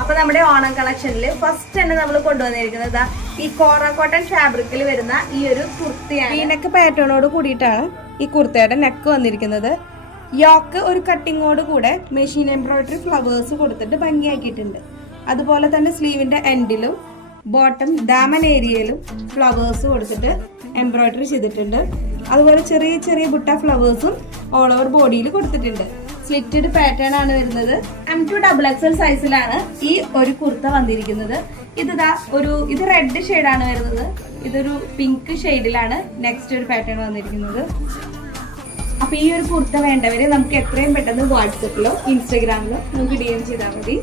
അപ്പൊ നമ്മുടെ ഓണം കളക്ഷനിൽ ഫസ്റ്റ് തന്നെ നമ്മൾ കൊണ്ടുവന്നിരിക്കുന്നത് ഈ കോറ കോട്ടൺ ഫാബ്രിക്കിൽ വരുന്ന ഈ ഒരു കുർത്തിയാണ്. ഈ നെക്ക് പാറ്റേണോട് കൂടിയിട്ടാണ് ഈ കുർത്തയുടെ നെക്ക് വന്നിരിക്കുന്നത്. യോക്ക് ഒരു കട്ടിങ്ങോട് കൂടെ മെഷീൻ എംബ്രോയിഡറി ഫ്ലവേഴ്സ് കൊടുത്തിട്ട് ഭംഗിയാക്കിയിട്ടുണ്ട്. അതുപോലെ തന്നെ സ്ലീവിന്റെ എൻഡിലും ബോട്ടം ഡാമൻ ഏരിയയിലും ഫ്ലവേഴ്സ് കൊടുത്തിട്ട് എംബ്രോയിഡറി ചെയ്തിട്ടുണ്ട്. അതുപോലെ ചെറിയ ചെറിയ ബുട്ട ഫ്ലവേഴ്സും ഓൾ ഓവർ ബോഡിയിൽ കൊടുത്തിട്ടുണ്ട്. സ്ലിറ്റഡ് പാറ്റേൺ ആണ് വരുന്നത്. M2XXL സൈസിലാണ് ഈ ഒരു കുർത്ത വന്നിരിക്കുന്നത്. ഇത് റെഡ് ഷെയ്ഡാണ് വരുന്നത്. ഇതൊരു പിങ്ക് ഷെയ്ഡിലാണ് നെക്സ്റ്റ് ഒരു പാറ്റേൺ വന്നിരിക്കുന്നത്. അപ്പൊ ഈ ഒരു കുർത്ത വേണ്ടവര് നമുക്ക് എത്രയും പെട്ടെന്ന് വാട്സപ്പിലോ ഇൻസ്റ്റാഗ്രാമിലോ നമുക്ക് DM ചെയ്താൽ മതി.